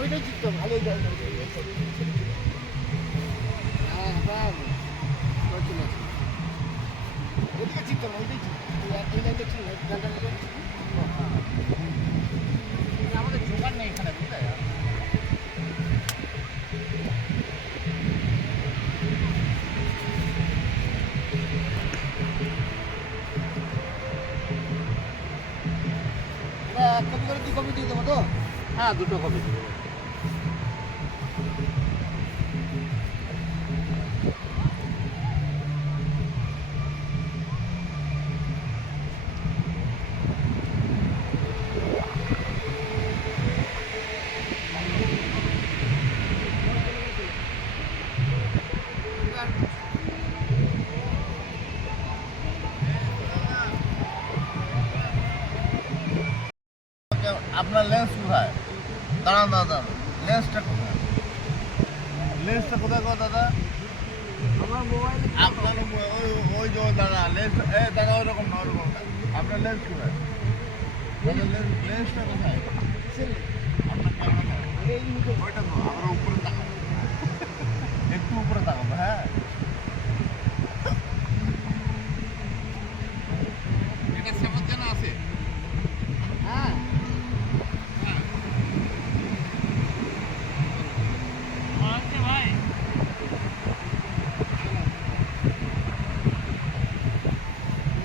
ওইটাই ঠিক তো ভালোই যায়। হ্যাঁ হ্যাঁ চলে আসে ওইদিকে ঠিক তো ওইটাই ঠিক এই লাইনটা ঠিক গানটা আমাদের জোগাড় নেই এখানে বুঝলে এক কপি করে 2 কপি দিয়ে দেবো তো? হ্যাঁ 2টো কপি দেবো। আপনার লেন্স কোথায়? দাঁড়ান দাদা, লেন্সটা কোথায়? লেন্সটা কোথায় গো দাদা? আমার মোবাইল আপনার ওই যে দাদা লেন্স দাদা ওরকম না ওরকম না। আপনার লেন্স কোথায়? দাদা লেন্সটা কোথায়? আপনার ক্যামেরা এই মুহূর্তে ওইটা তো আমরা উপরে তাকাবো, একটু উপরে তাকাবো। হ্যাঁ